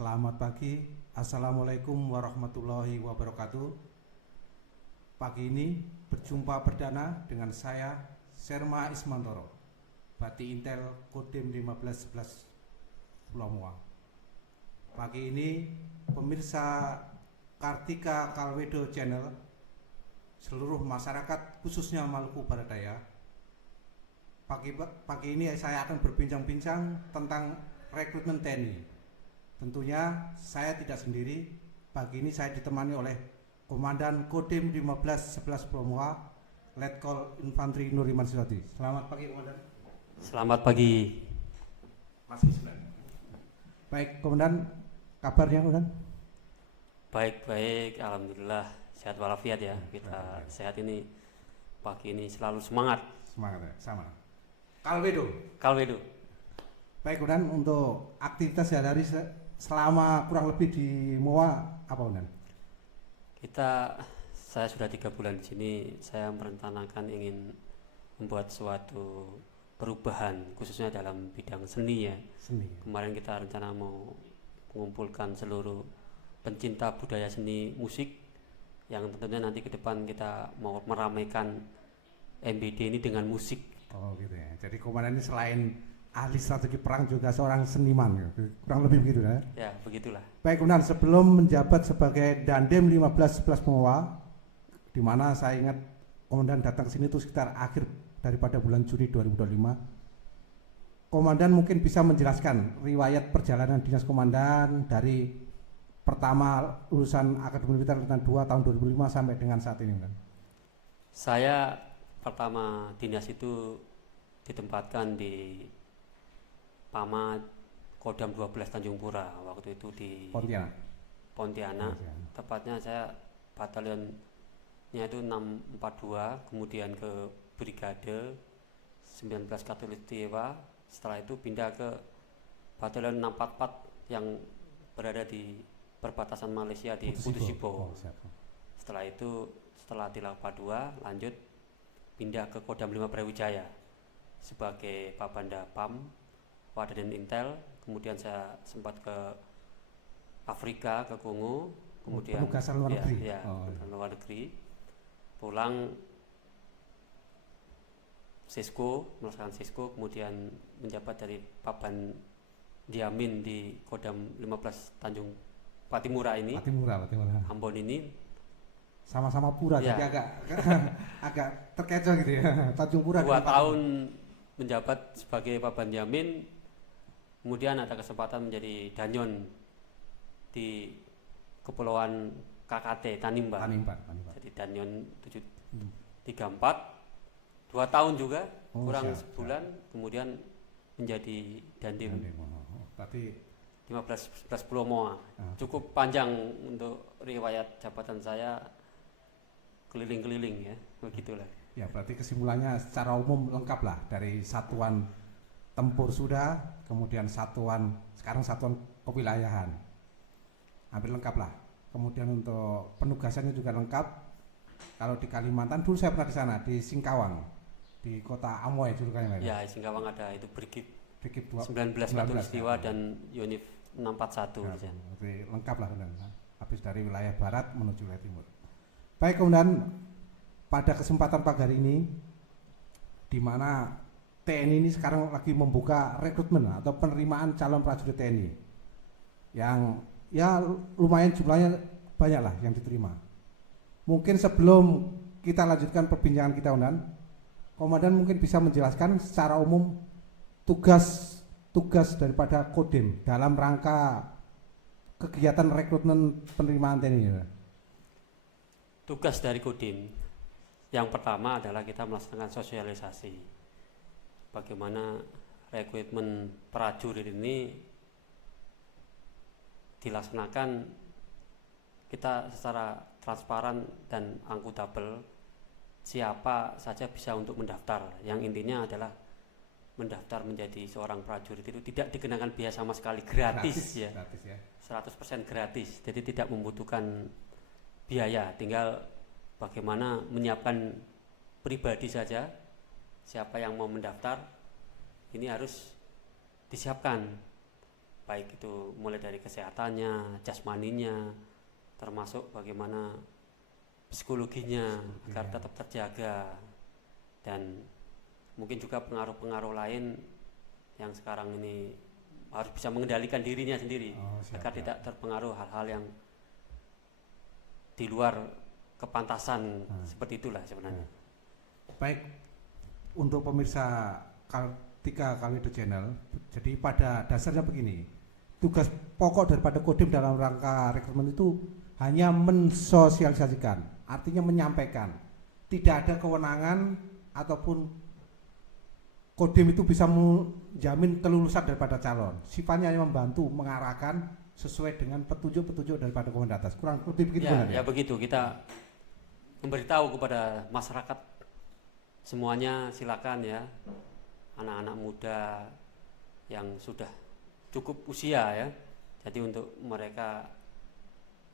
Selamat pagi, Assalamualaikum warahmatullahi wabarakatuh. Pagi ini berjumpa perdana dengan saya, Serma Ismantoro, Bati Intel Kodim 1511 Pulau Moa. Pagi ini pemirsa Kartika Kalwedo Channel, seluruh masyarakat khususnya Maluku Barat Daya, pagi ini saya akan berbincang-bincang tentang rekrutmen TNI. Tentunya saya tidak sendiri. Pagi ini saya ditemani oleh Komandan Kodim 1511 Pulau Moa, Letkol Infantri Nuriman Siswati. Selamat pagi, Komandan. Selamat pagi. Masih sebenarnya. Baik, Komandan, kabarnya, Komandan? Baik, alhamdulillah sehat walafiat ya. Kita sehat ini, pagi ini selalu semangat. Semangat ya, sama. Kalwedo. Baik, Komandan, untuk aktivitas sehari-hari selama kurang lebih di Moa apa, Komandan? Saya sudah 3 bulan di sini. Saya merencanakan ingin membuat suatu perubahan khususnya dalam bidang seni ya. Kemarin kita rencana mau mengumpulkan seluruh pencinta budaya seni musik yang tentunya nanti ke depan kita mau meramaikan MBD ini dengan musik. Oh gitu ya. Jadi Komandan ini selain ahli strategi perang juga seorang seniman, kurang lebih begitu ya? Ya, begitulah. Baik, Komandan, sebelum menjabat sebagai Dandim 1511 Moa, di mana saya ingat Komandan datang ke sini itu sekitar akhir daripada bulan Juni 2025. Komandan mungkin bisa menjelaskan riwayat perjalanan dinas Komandan dari pertama lulusan Akademi Militer Letnan 2 tahun 2005 sampai dengan saat ini, Komandan. Saya pertama dinas itu ditempatkan di Pama Kodam 12 Tanjung Pura, waktu itu di Pontianak. Tepatnya saya batalionnya itu 642, kemudian ke Brigade 19 Katulistiwa. Setelah itu pindah ke Batalion 644 yang berada di perbatasan Malaysia di Putusibo. Setelah itu, setelah di 842 lanjut pindah ke Kodam 5 Brawijaya sebagai Babanda PAM Wadaden Intel. Kemudian saya sempat ke Afrika, ke Kongo, kemudian penugasan luar negeri. Luar negeri. Pulang melaksanakan Sisko, kemudian menjabat dari Paban Diamin di Kodam 15 Tanjung Patimura ini. Patimura. Ambon ini. Sama-sama pura, ya. Jadi agak terkecoh gitu ya. Tanjung Pura 2 tahun menjabat sebagai Paban Diamin, kemudian ada kesempatan menjadi danyon di Kepulauan KKT Tanimbar. Jadi danyon 734, 2 tahun juga, kurang sebulan, kemudian menjadi dandim. Berarti 15 Pulau Moa. Cukup panjang untuk riwayat jabatan saya, keliling-keliling ya, begitulah. Ya, berarti kesimpulannya secara umum lengkap lah, dari satuan tempur sudah, kemudian sekarang satuan kewilayahan, hampir lengkap lah. Kemudian untuk penugasannya juga lengkap. Kalau di Kalimantan dulu saya pernah di sana, di Singkawang, di kota Amoy dulu kan ya. Singkawang ada itu Brigif 19 Katulistiwa ya. Dan Unif 641 ya, jadi lengkap lah, habis dari wilayah barat menuju wilayah timur. Baik, kemudian pada kesempatan pagi hari ini, di mana TNI ini sekarang lagi membuka rekrutmen atau penerimaan calon prajurit TNI yang ya lumayan jumlahnya, banyak lah yang diterima. Mungkin sebelum kita lanjutkan perbincangan kita, Komandan mungkin bisa menjelaskan secara umum tugas daripada Kodim dalam rangka kegiatan rekrutmen penerimaan TNI. Tugas dari Kodim yang pertama adalah kita melaksanakan sosialisasi bagaimana rekrutmen prajurit ini dilaksanakan kita secara transparan dan akuntabel. Siapa saja bisa untuk mendaftar, yang intinya adalah mendaftar menjadi seorang prajurit itu tidak dikenakan biaya sama sekali, gratis ya. 100% gratis, jadi tidak membutuhkan biaya, tinggal bagaimana menyiapkan pribadi saja. Siapa yang mau mendaftar ini harus disiapkan baik itu mulai dari kesehatannya, jasmaninya, termasuk bagaimana psikologinya agar tetap terjaga, dan mungkin juga pengaruh-pengaruh lain yang sekarang ini harus bisa mengendalikan dirinya sendiri agar tidak terpengaruh hal-hal yang di luar kepantasan seperti itulah sebenarnya. Baik, untuk pemirsa 3 Kalido Channel, jadi pada dasarnya begini, tugas pokok daripada Kodim dalam rangka rekrutmen itu hanya mensosialisasikan, artinya menyampaikan. Tidak ada kewenangan ataupun Kodim itu bisa menjamin kelulusan daripada calon. Sifatnya hanya membantu, mengarahkan sesuai dengan petunjuk-petunjuk daripada komando atas. Kurang lebih begitu ya, benar ya? Begitu, kita memberitahu kepada masyarakat semuanya, silakan ya, anak-anak muda yang sudah cukup usia ya, jadi untuk mereka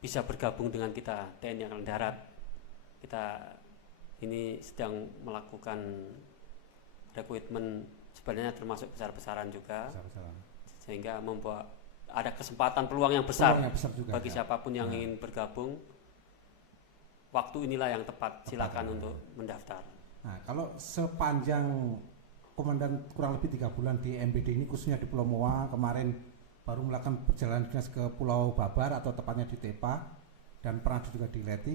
bisa bergabung dengan kita TNI Angkatan Darat. Kita ini sedang melakukan rekrutmen sebenarnya termasuk besar-besaran juga, sehingga membuat ada kesempatan peluang yang besar juga, bagi siapapun yang ingin bergabung. Waktu inilah yang tepat, silakan untuk mendaftar. Nah, kalau sepanjang komandan kurang lebih 3 bulan di MBD ini, khususnya di Pulau Moa, kemarin baru melakukan perjalanan dinas ke Pulau Babar atau tepatnya di Tepa, dan pernah juga di Leti.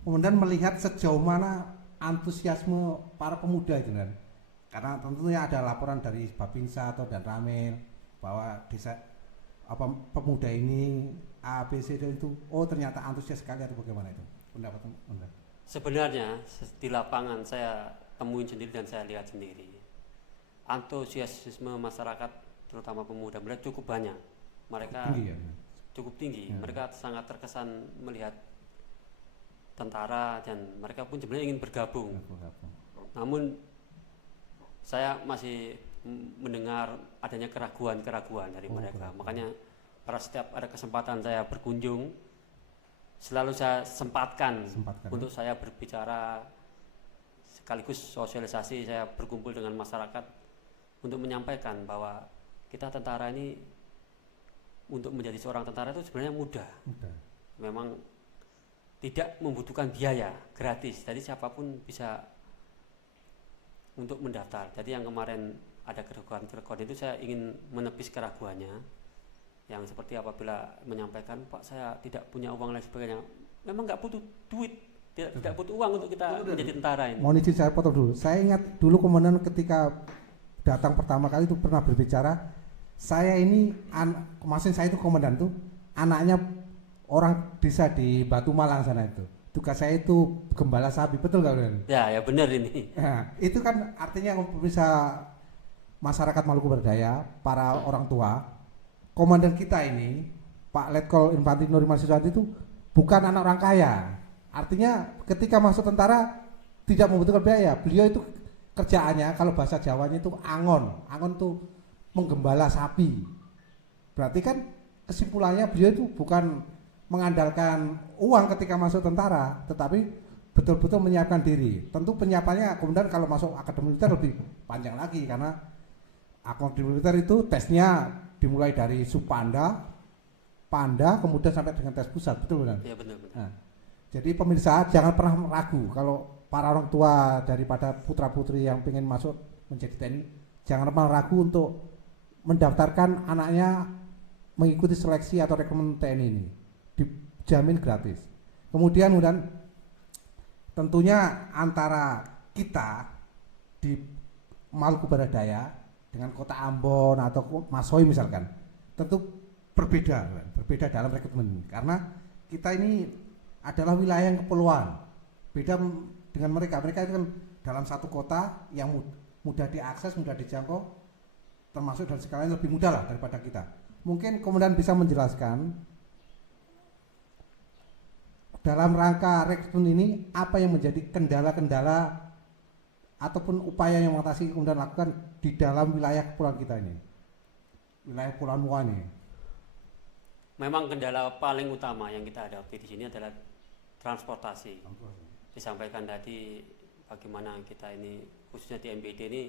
Komandan melihat sejauh mana antusiasme para pemuda itu, kan? Karena tentunya ada laporan dari Babinsa atau dan Ramil bahwa desa pemuda ini A, B, C, D itu ternyata antusias sekali, atau bagaimana itu pendapat Komandan? Sebenarnya di lapangan saya temuin sendiri dan saya lihat sendiri, antusiasme masyarakat terutama pemuda mereka cukup banyak. Mereka tinggi, ya? Cukup tinggi. Ya. Mereka sangat terkesan melihat tentara dan mereka pun sebenarnya ingin bergabung. Namun saya masih mendengar adanya keraguan-keraguan dari mereka. Makanya pada setiap ada kesempatan saya berkunjung, selalu saya sempatkan untuk saya berbicara, sekaligus sosialisasi. Saya berkumpul dengan masyarakat untuk menyampaikan bahwa kita tentara ini, untuk menjadi seorang tentara itu sebenarnya mudah. Memang tidak membutuhkan biaya, gratis. Jadi siapapun bisa untuk mendaftar. Jadi yang kemarin ada keraguan-keraguan itu, saya ingin menepis keraguannya, yang seperti apabila menyampaikan, Pak saya tidak punya uang dan sebagainya. Memang nggak butuh duit, tidak butuh uang untuk kita menjadi tentara ini. Mohon izin saya potong dulu. Saya ingat dulu komandan ketika datang pertama kali itu pernah berbicara, saya ini maksud saya itu komandan tuh anaknya orang desa di Batu Malang sana itu. Tugas saya itu gembala sapi, betul nggak, Komandan? Ya benar ini. Nah, itu kan artinya bisa masyarakat Maluku Berdaya, para orang tua. Komandan kita ini, Pak Letkol Infantri Nuriman Siswanti itu bukan anak orang kaya. Artinya ketika masuk tentara tidak membutuhkan biaya. Beliau itu kerjaannya, kalau bahasa Jawanya itu angon. Angon itu menggembala sapi. Berarti kan kesimpulannya beliau itu bukan mengandalkan uang ketika masuk tentara, tetapi betul-betul menyiapkan diri. Tentu penyiapannya kemudian kalau masuk akademi militer lebih panjang lagi, karena akademi militer itu tesnya dimulai dari Supanda, Panda, kemudian sampai dengan tes pusat, betul kan? Iya benar. Nah, jadi pemirsa jangan pernah ragu kalau para orang tua daripada putra-putri yang ingin masuk menjadi TNI, jangan pernah ragu untuk mendaftarkan anaknya mengikuti seleksi atau rekrutmen TNI ini, dijamin gratis. Kemudian tentunya antara kita di Maluku Barat Daya dengan kota Ambon atau Masoi misalkan, tentu berbeda dalam rekrutmen, karena kita ini adalah wilayah yang kepulauan, beda dengan mereka itu kan dalam satu kota yang mudah diakses, mudah dijangkau, termasuk dan sekalian lebih mudah lah daripada kita. Mungkin komandan bisa menjelaskan dalam rangka rekrutmen ini apa yang menjadi kendala-kendala ataupun upaya yang mengatasi kemudian lakukan di dalam wilayah kepulauan kita ini, wilayah Pulau Moa ini. Memang kendala paling utama yang kita hadapi di sini adalah transportasi. Disampaikan tadi bagaimana kita ini, khususnya di MBD ini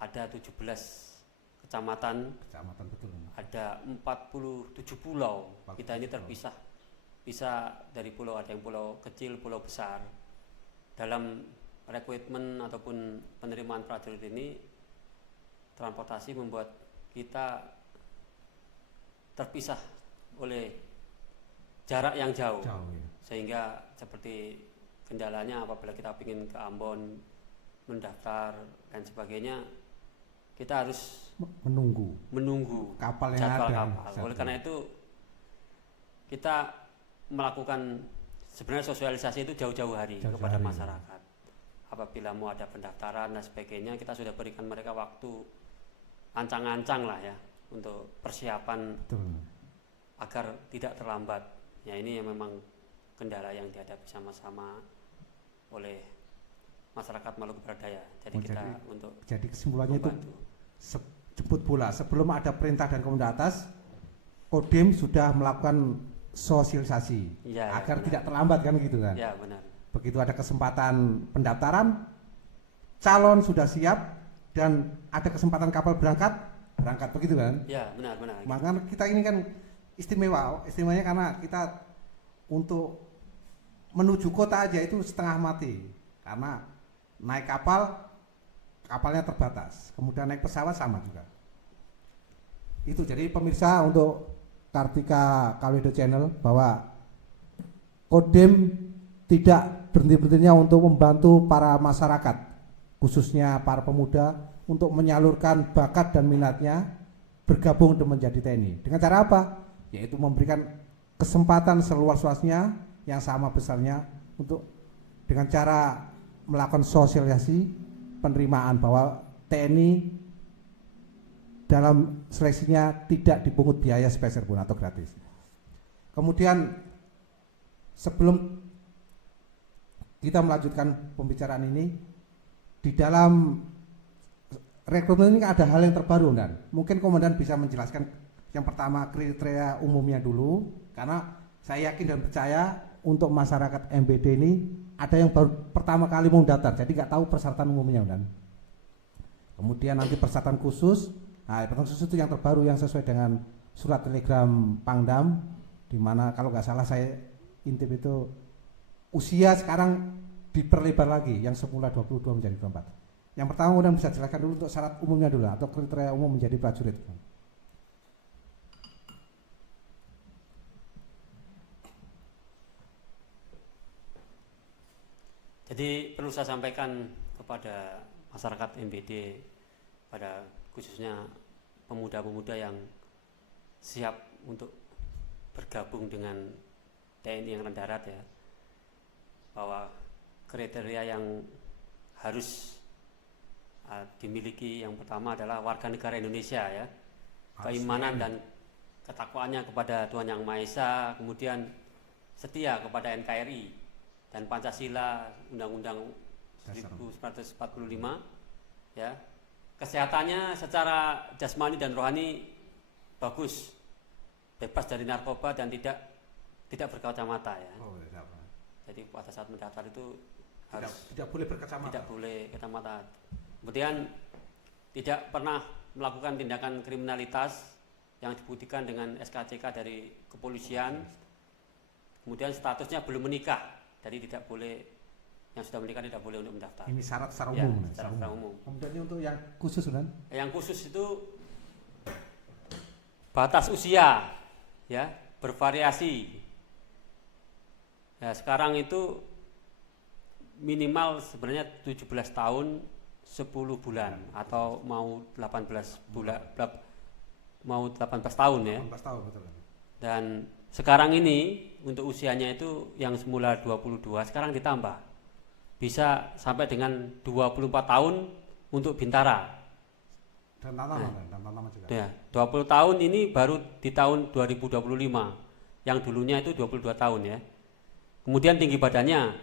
ada 17 kecamatan, betul. ada 47 pulau. Kita ini 47 terpisah, bisa dari pulau, ada yang pulau kecil, pulau besar. Dalam rekrutmen ataupun penerimaan prajurit ini, transportasi membuat kita terpisah oleh jarak yang jauh. Ya. Sehingga seperti kendalanya apabila kita ingin ke Ambon mendaftar dan sebagainya, kita harus menunggu kapal yang jadwal ada. kapal. Oleh karena itu kita melakukan sebenarnya sosialisasi itu jauh-jauh hari kepada masyarakat. Apabila mau ada pendaftaran dan sebagainya, kita sudah berikan mereka waktu ancang-ancang lah ya untuk persiapan. Betul. Agar tidak terlambat. Ya, ini yang memang kendala yang dihadapi sama-sama oleh masyarakat Maluku Barat Daya. Jadi kita jadi kesimpulannya membantu. Itu jemput bola sebelum ada perintah dan komando atas, Kodim sudah melakukan sosialisasi agar tidak terlambat kan gitu kan. Ya, benar. Begitu ada kesempatan pendaftaran, calon sudah siap dan ada kesempatan kapal berangkat begitu kan. Ya, benar. Makanya kita ini kan istimewanya karena kita untuk menuju kota aja itu setengah mati karena naik kapalnya terbatas, kemudian naik pesawat sama juga. Itu jadi pemirsa untuk Kartika Kaleido Channel bahwa Kodim tidak berhenti-berhentinya untuk membantu para masyarakat, khususnya para pemuda untuk menyalurkan bakat dan minatnya bergabung dan menjadi TNI. Dengan cara apa? Yaitu memberikan kesempatan seluas-luasnya yang sama besarnya untuk dengan cara melakukan sosialisasi penerimaan bahwa TNI dalam seleksinya tidak dipungut biaya sepeser pun atau gratis. Kemudian sebelum kita melanjutkan pembicaraan ini, di dalam rekrutmen ini ada hal yang terbaru dan mungkin komandan bisa menjelaskan yang pertama kriteria umumnya dulu, karena saya yakin dan percaya untuk masyarakat MBD ini ada yang baru pertama kali mau daftar, jadi nggak tahu persyaratan umumnya dan kemudian nanti persyaratan khusus. Nah, persyaratan khusus itu yang terbaru yang sesuai dengan surat telegram Pangdam, di mana kalau nggak salah saya intip itu usia sekarang diperlebar lagi, yang semula 22 menjadi 24. Yang pertama kemudian bisa jelaskan dulu untuk syarat umumnya dulu atau kriteria umum menjadi prajurit. Jadi perlu saya sampaikan kepada masyarakat MBD, pada khususnya pemuda-pemuda yang siap untuk bergabung dengan TNI Angkatan Darat ya, bahwa kriteria yang harus dimiliki yang pertama adalah warga negara Indonesia ya, keimanan dan ketakwaannya kepada Tuhan Yang Maha Esa, kemudian setia kepada NKRI dan Pancasila, Undang-Undang 1945 ya. Kesehatannya secara jasmani dan rohani bagus, bebas dari narkoba dan tidak berkacamata ya. Jadi pada saat mendaftar itu tidak boleh berkacamata. Tidak boleh kacamata. Kemudian tidak pernah melakukan tindakan kriminalitas yang dibuktikan dengan SKCK dari kepolisian. Kemudian statusnya belum menikah, jadi tidak boleh, yang sudah menikah tidak boleh untuk mendaftar. Ini syarat secara ya, umum. Secara umum. Kemudian untuk yang khusus kan? Yang khusus itu batas usia ya, bervariasi. Ya, sekarang itu minimal sebenarnya 17 tahun 10 bulan atau mau 18 bulan, mau 18 tahun ya. 18 tahun betul. Dan sekarang ini untuk usianya itu yang semula 22 sekarang ditambah. Bisa sampai dengan 24 tahun untuk Bintara. Dan Tanama juga. Ya, 20 tahun ini baru di tahun 2025. Yang dulunya itu 22 tahun ya. Kemudian tinggi badannya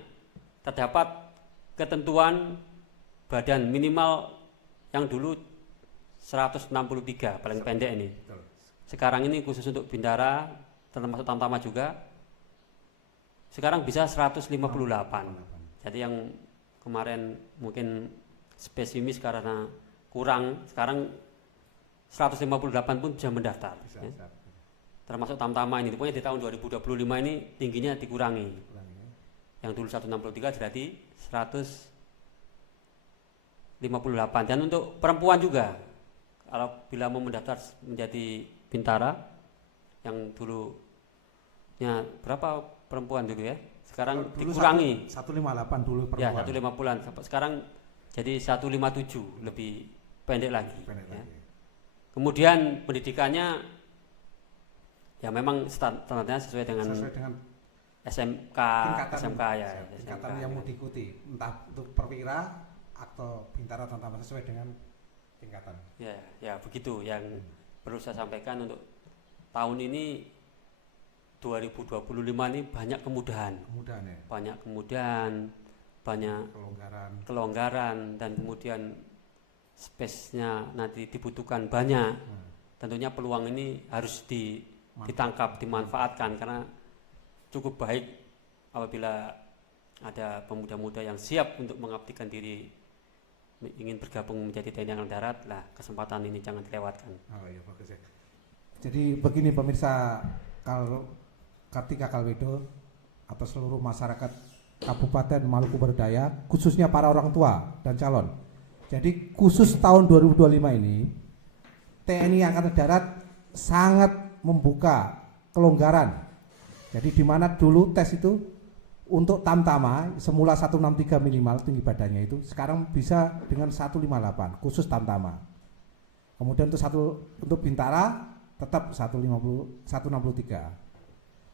terdapat ketentuan badan minimal yang dulu 163 paling pendek ini. Sekarang ini khusus untuk Bintara termasuk Tamtama juga. Sekarang bisa 158. Jadi yang kemarin mungkin spesimis karena kurang, sekarang 158 pun bisa mendaftar. Bisa, Ya. bisa. Termasuk Tamtama ini, pokoknya di tahun 2025 ini tingginya dikurangi. Kurang ya. Yang dulu 163 jadi 158. Dan untuk perempuan juga, kalau bila mau mendaftar menjadi bintara, yang dulunya berapa perempuan dulu ya? Sekarang Dulu dikurangi. 158 dulu Ya, perempuan. 150-an. Sekarang jadi 157, lebih pendek lagi. Pendek Ya. lagi. Kemudian pendidikannya ya memang standarnya sesuai dengan Sesuai dengan SMK, tingkatan, SMK ya. tingkatan SMK, yang ya. mau diikuti, entah untuk perwira atau bintara Tamtama sesuai dengan tingkatan. Ya, ya begitu yang perlu saya sampaikan untuk tahun ini 2025 ini banyak kemudahan, Kemudahan ya, banyak kelonggaran dan kemudian space-nya nanti dibutuhkan banyak. Tentunya peluang ini harus ditangkap, dimanfaatkan karena cukup baik apabila ada pemuda-muda yang siap untuk mengabdikan diri ingin bergabung menjadi TNI Angkatan Darat, lah kesempatan ini jangan dilewatkan. Oh iya bagus ya. Jadi begini pemirsa, kalau Kartika Kalwido atau seluruh masyarakat Kabupaten Maluku Berdaya, khususnya para orang tua dan calon. Jadi khusus tahun 2025 ini TNI Angkatan Darat sangat membuka kelonggaran. Jadi di mana dulu tes itu untuk Tamtama semula 163 minimal tinggi badannya itu, sekarang bisa dengan 158 khusus Tamtama. Kemudian untuk bintara tetap 163.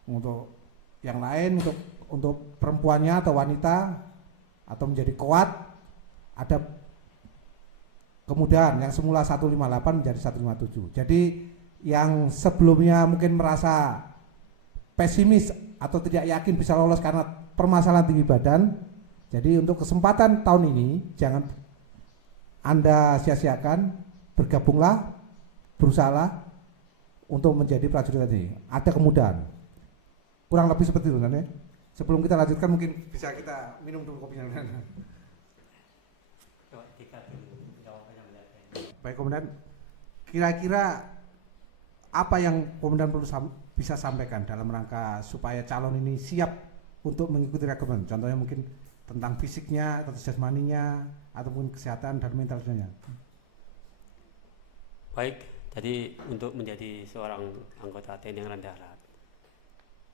Untuk yang lain untuk perempuannya atau wanita atau menjadi kuat ada kemudahan yang semula 158 menjadi 157. Jadi yang sebelumnya mungkin merasa pesimis atau tidak yakin bisa lolos karena permasalahan tinggi badan, jadi untuk kesempatan tahun ini jangan Anda sia-siakan, bergabunglah, berusahalah untuk menjadi prajurit tadi. Ada kemudahan. Kurang lebih seperti itu kan ya. Sebelum kita lanjutkan mungkin bisa kita minum dulu kopinya. Baik Komandan, kira-kira apa yang Komandan perlu bisa sampaikan dalam rangka supaya calon ini siap untuk mengikuti rekrutmen? Contohnya mungkin tentang fisiknya, atau jasmaninya, ataupun kesehatan dan mentalnya. Baik, jadi untuk menjadi seorang anggota TNI Angkatan Darat,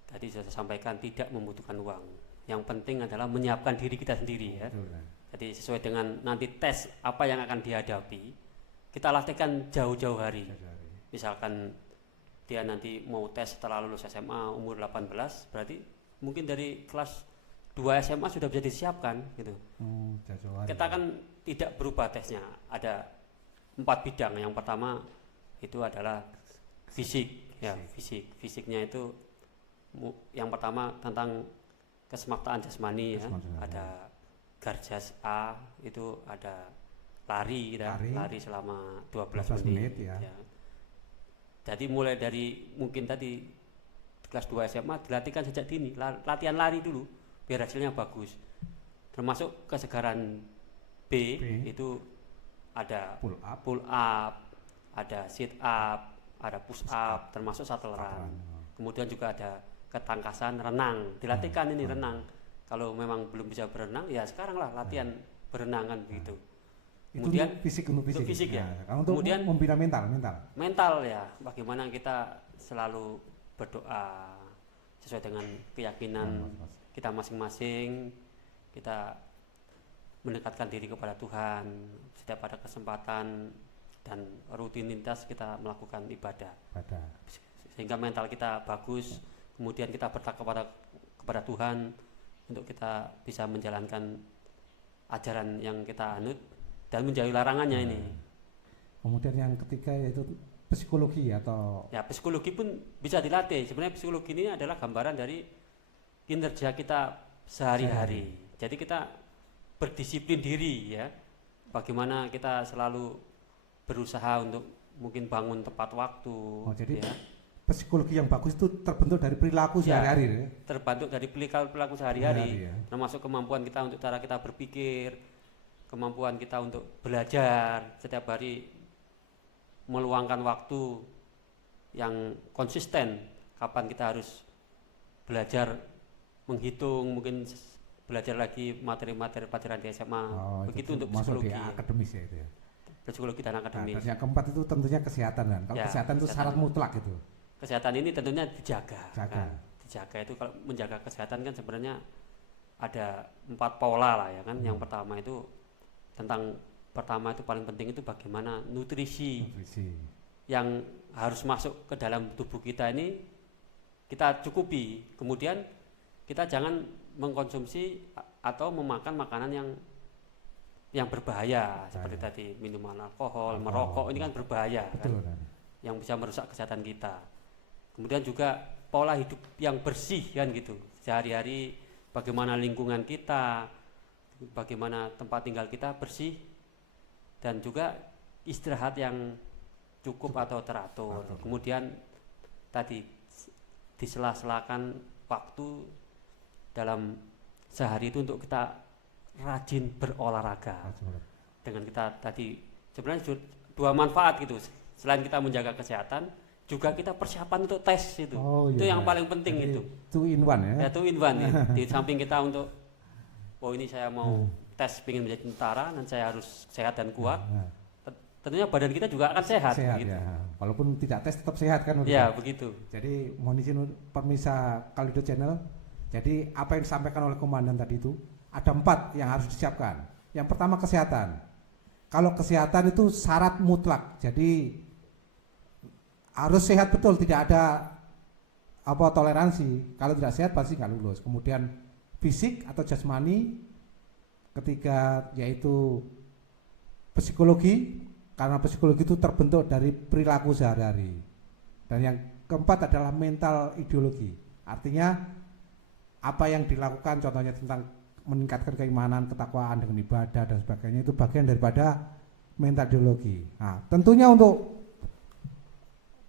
tadi sudah saya sampaikan tidak membutuhkan uang. Yang penting adalah menyiapkan diri kita sendiri ya. Betul, Jadi sesuai dengan nanti tes apa yang akan dihadapi, kita latihkan jauh-jauh hari. Misalkan dia nanti mau tes setelah lulus SMA umur 18, berarti mungkin dari kelas 2 SMA sudah bisa disiapkan gitu. Kita kan tidak berubah tesnya, ada 4 bidang. Yang pertama itu adalah fisik ya, fisiknya itu yang pertama tentang kesemaktaan jasmani ya, ada Garjas A, itu ada lari selama 12 menit ya. Jadi mulai dari mungkin tadi kelas 2 SMA dilatihkan sejak dini, latihan lari dulu biar hasilnya bagus. Termasuk kesegaran B. Itu ada pull up, ada sit up, ada push up, termasuk shuttle run. Kemudian juga ada ketangkasan, renang, dilatihkan ini renang. Kalau memang belum bisa berenang ya sekarang lah latihan berenang kan begitu. Kemudian untuk fisik ya. Untuk kemudian membina mental ya, bagaimana kita selalu berdoa sesuai dengan keyakinan kita masing-masing, kita mendekatkan diri kepada Tuhan setiap ada kesempatan dan rutinitas kita melakukan ibadah sehingga mental kita bagus, kemudian kita bertakwa kepada Tuhan untuk kita bisa menjalankan ajaran yang kita anut dan menjauhi larangannya ini. Kemudian yang ketiga yaitu psikologi atau ya, psikologi pun bisa dilatih. Sebenarnya psikologi ini adalah gambaran dari kinerja kita sehari-hari. Jadi kita berdisiplin diri ya. Bagaimana kita selalu berusaha untuk mungkin bangun tepat waktu. Jadi ya. Psikologi yang bagus itu terbentuk dari perilaku sehari-hari ya. Terbentuk dari perilaku sehari-hari, termasuk kemampuan kita untuk cara kita berpikir, kemampuan kita untuk belajar setiap hari meluangkan waktu yang konsisten, kapan kita harus belajar menghitung, mungkin belajar lagi materi-materi pelajaran di SMA. Begitu untuk masuk psikologi. di akademis ya itu ya. Psikologi dan Nah, akademis. dan yang keempat itu tentunya kesehatan kan. Kalau Ya, kesehatan itu kesehatan. syarat mutlak itu. Kesehatan ini tentunya dijaga. Jaga. Kan? Dijaga itu, kalau menjaga kesehatan kan sebenarnya ada 4 pola lah ya kan. Yang pertama itu paling penting itu bagaimana nutrisi yang harus masuk ke dalam tubuh kita ini kita cukupi. Kemudian kita jangan mengkonsumsi atau memakan makanan yang berbahaya seperti tadi minuman alkohol, merokok, ini kan berbahaya. Betul, kan? Yang bisa merusak kesehatan kita. Kemudian juga pola hidup yang bersih kan gitu. Sehari-hari bagaimana lingkungan kita, bagaimana tempat tinggal kita bersih, dan juga istirahat yang cukup atau teratur. Kemudian tadi disela-selakan waktu dalam sehari itu untuk kita rajin berolahraga. Dengan kita tadi sebenarnya 2 manfaat gitu. Selain kita menjaga kesehatan, juga kita persiapan untuk tes itu. Itu yang paling penting. Jadi, itu 2 in 1 ya. Ya 2 in 1 ya. Di samping kita untuk ini saya mau tes ingin menjadi tentara dan saya harus sehat dan kuat. Tentunya badan kita juga akan sehat gitu. Ya. Walaupun tidak tes tetap sehat kan. Ya begitu. Jadi mohon izin pemirsa Kalido Channel. Jadi apa yang disampaikan oleh komandan tadi itu ada 4 yang harus disiapkan. Yang pertama kesehatan. Kalau kesehatan itu syarat mutlak. Jadi harus sehat betul, tidak ada toleransi. Kalau tidak sehat pasti nggak lulus. Kemudian fisik atau jasmani. Ketiga yaitu psikologi, karena psikologi itu terbentuk dari perilaku sehari-hari. Dan yang keempat adalah mental ideologi. Artinya apa yang dilakukan, contohnya tentang meningkatkan keimanan, ketakwaan dengan ibadah dan sebagainya, itu bagian daripada mental ideologi. Nah, tentunya untuk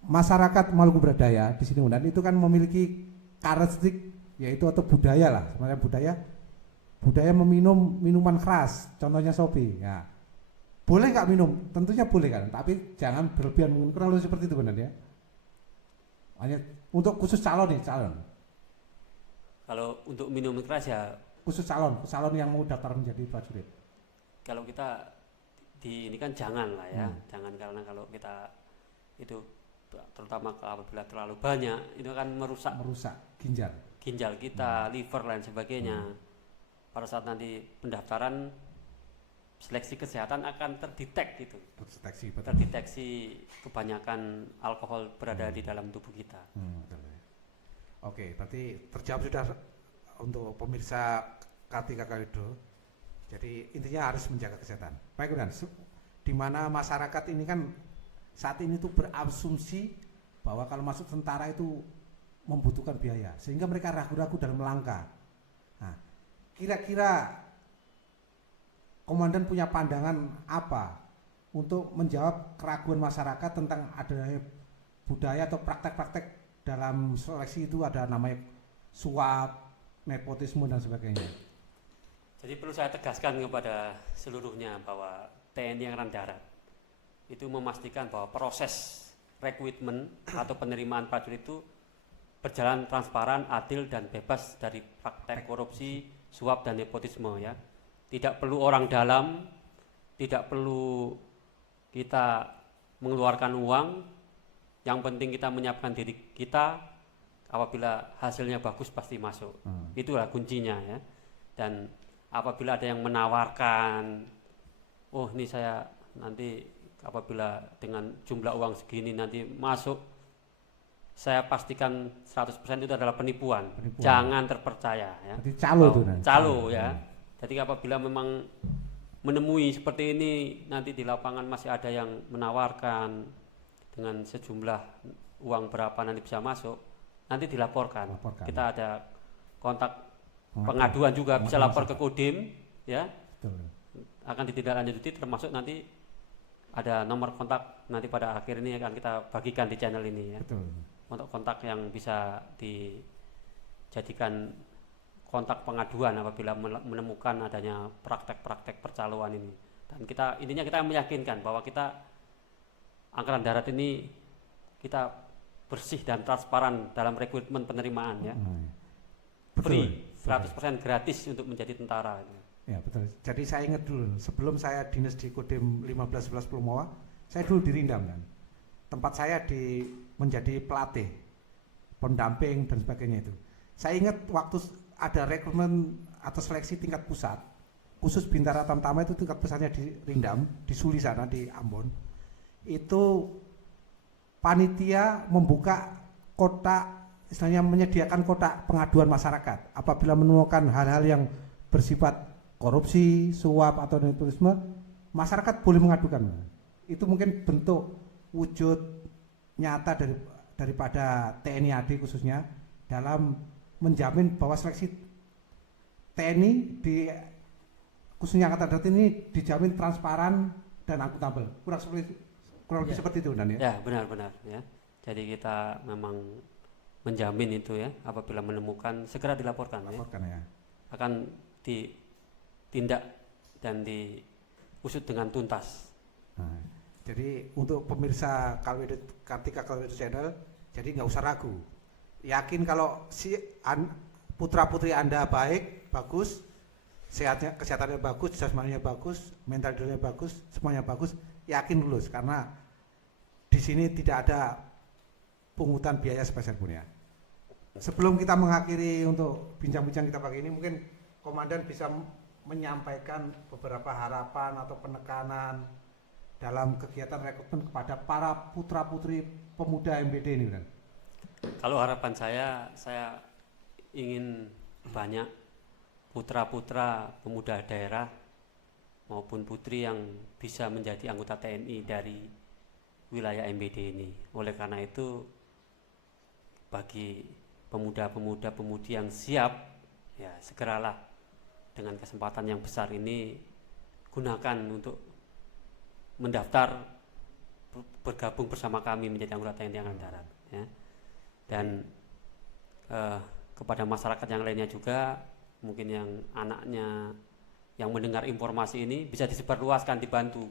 masyarakat Maluku Berdaya di sini Unan itu kan memiliki karakteristik yaitu atau budaya lah, sebenarnya budaya meminum minuman keras, contohnya Sobi. Ya. Boleh nggak minum? Tentunya boleh kan, tapi jangan berlebihan, mungkin kurang lebih seperti itu benar ya. Hanya untuk khusus calon. Kalau untuk minum keras ya khusus calon yang mau daftar menjadi prajurit. Kalau kita ini kan jangan lah ya, jangan, karena kalau kita itu terutama apabila terlalu banyak itu akan merusak ginjal kita, liver lain sebagainya. Pada saat nanti pendaftaran seleksi kesehatan akan terdetek gitu. Terdeteksi kebanyakan alkohol berada di dalam tubuh kita. Oke, berarti terjawab sudah untuk pemirsa Kartika Kalido. Jadi intinya harus menjaga kesehatan. Baik, dan di mana masyarakat ini kan saat ini tuh berasumsi bahwa kalau masuk tentara itu membutuhkan biaya, sehingga mereka ragu-ragu dalam melangkah. Nah, kira-kira komandan punya pandangan apa untuk menjawab keraguan masyarakat tentang adanya budaya atau praktek-praktek dalam seleksi itu, ada namanya suap, nepotisme dan sebagainya. Jadi perlu saya tegaskan kepada seluruhnya bahwa TNI Angkatan Darat itu memastikan bahwa proses rekrutmen atau penerimaan prajurit itu berjalan transparan, adil dan bebas dari praktek korupsi, suap dan nepotisme ya. Tidak perlu orang dalam, tidak perlu kita mengeluarkan uang. Yang penting kita menyiapkan diri kita, apabila hasilnya bagus pasti masuk. Itulah kuncinya ya. Dan apabila ada yang menawarkan, oh ini saya nanti apabila dengan jumlah uang segini nanti masuk, saya pastikan 100% itu adalah penipuan. Jangan terpercaya ya. Jadi calo ya. Jadi apabila memang menemui seperti ini, nanti di lapangan masih ada yang menawarkan dengan sejumlah uang berapa nanti bisa masuk, nanti dilaporkan. Kita ada kontak pengaduan juga, bisa lapor ke Kodim ya. Akan ditindaklanjuti, termasuk nanti ada nomor kontak nanti pada akhir ini akan kita bagikan di channel ini ya. Untuk kontak yang bisa dijadikan kontak pengaduan apabila menemukan adanya praktek-praktek percaloan ini. Dan kita intinya kita meyakinkan bahwa kita Angkatan Darat ini kita bersih dan transparan dalam rekrutmen penerimaan ya. Betul. Free, 100% gratis untuk menjadi tentara. Ya betul. Jadi saya ingat dulu, sebelum saya dinas di Kodim 1511 Plumawa, saya dulu di Rindam kan. Tempat saya menjadi pelatih, pendamping dan sebagainya itu. Saya ingat waktu ada rekrutmen atau seleksi tingkat pusat, khusus Bintara Tamtama itu tingkat pusatnya di Rindam, di Suli sana di Ambon. Itu panitia membuka kotak, istilahnya menyediakan kotak pengaduan masyarakat. Apabila menemukan hal-hal yang bersifat korupsi, suap atau nepotisme, masyarakat boleh mengadukan. Itu mungkin bentuk wujud nyata daripada TNI AD khususnya dalam menjamin bahwa seleksi TNI di khususnya Angkatan Darat ini dijamin transparan dan akuntabel. Kurang lebih seperti itu Dan ya. Ya, benar-benar ya. Jadi kita memang menjamin itu ya, apabila menemukan segera dilaporkan ya. Akan ditindak dan diusut dengan tuntas. Nah, jadi untuk pemirsa Kartika Kalwedo Channel, jadi nggak usah ragu, yakin kalau putra putri Anda baik, bagus, kesehatannya bagus, jasmaninya bagus, mental dirinya bagus, semuanya bagus, yakin lulus karena di sini tidak ada pungutan biaya sepeser pun ya. Sebelum kita mengakhiri untuk bincang-bincang kita pagi ini, mungkin Komandan bisa menyampaikan beberapa harapan atau penekanan dalam kegiatan rekrutmen kepada para putra-putri pemuda MBD ini, kan? Kalau harapan saya ingin banyak putra-putra pemuda daerah maupun putri yang bisa menjadi anggota TNI dari wilayah MBD ini. Oleh karena itu, bagi pemuda-pemudi yang siap, ya segeralah dengan kesempatan yang besar ini gunakan untuk mendaftar bergabung bersama kami menjadi anggota TNI Angkatan Darat ya. Dan kepada masyarakat yang lainnya juga, mungkin yang anaknya yang mendengar informasi ini bisa disebarluaskan, dibantu.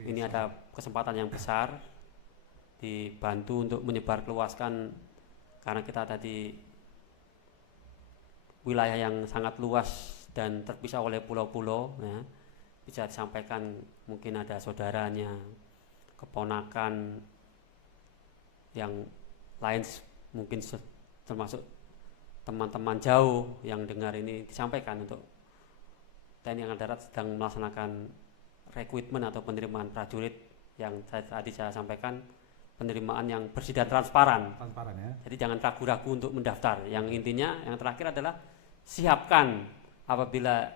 Ini ada kesempatan yang besar, dibantu untuk menyebarluaskan, karena kita ada di wilayah yang sangat luas dan terpisah oleh pulau-pulau ya. Bisa disampaikan, mungkin ada saudaranya, keponakan yang lain, mungkin termasuk teman-teman jauh yang dengar ini, disampaikan untuk TNI Angkatan Darat sedang melaksanakan rekrutmen atau penerimaan prajurit yang tadi saya sampaikan, penerimaan yang bersih dan transparan ya. Jadi jangan ragu-ragu untuk mendaftar. Yang intinya, yang terakhir adalah siapkan apabila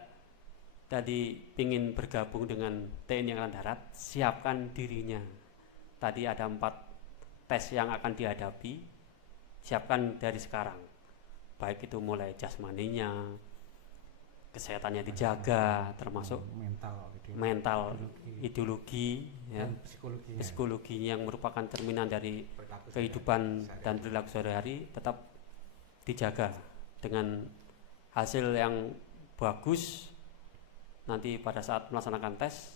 tadi ingin bergabung dengan TNI Angkatan Darat, siapkan dirinya. Tadi ada 4 tes yang akan dihadapi, siapkan dari sekarang. Baik itu mulai jasmaninya, kesehatannya dijaga, termasuk mental, ideologi ya, psikologinya yang merupakan cerminan dari kehidupan dan perilaku sehari-hari tetap dijaga dengan hasil yang bagus. Nanti pada saat melaksanakan tes,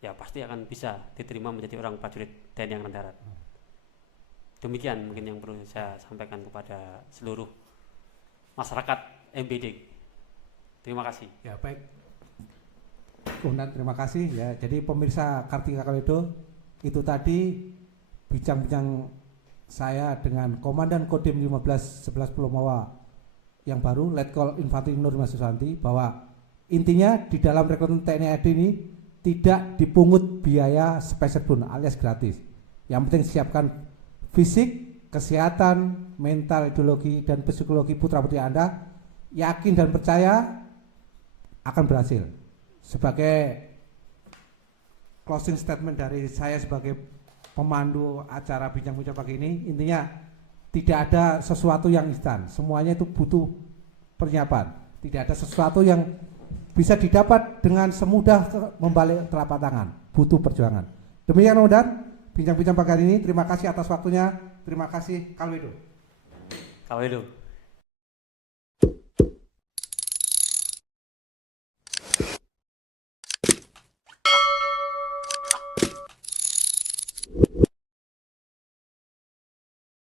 ya pasti akan bisa diterima menjadi orang prajurit TNI Angkatan Darat. Demikian mungkin yang perlu saya sampaikan kepada seluruh masyarakat MBD. Terima kasih. Ya baik, Komandan, terima kasih ya. Jadi pemirsa Kartika Kalwedo, itu tadi bincang-bincang saya dengan Komandan Kodim 1511 Plumawa yang baru, Letkol Infantri Nur Susanti, bahwa intinya di dalam rekrutmen TNI AD ini tidak dipungut biaya sepeser pun alias gratis. Yang penting siapkan fisik, kesehatan, mental, ideologi, dan psikologi putra-putri Anda. Yakin dan percaya akan berhasil. Sebagai closing statement dari saya sebagai pemandu acara bincang-bincang pagi ini, intinya tidak ada sesuatu yang instan. Semuanya itu butuh persiapan. Tidak ada sesuatu yang bisa didapat dengan semudah membalik telapak tangan, butuh perjuangan. Demikian Komandan, bincang-bincang pagi ini. Terima kasih atas waktunya. Terima kasih Kalwedo.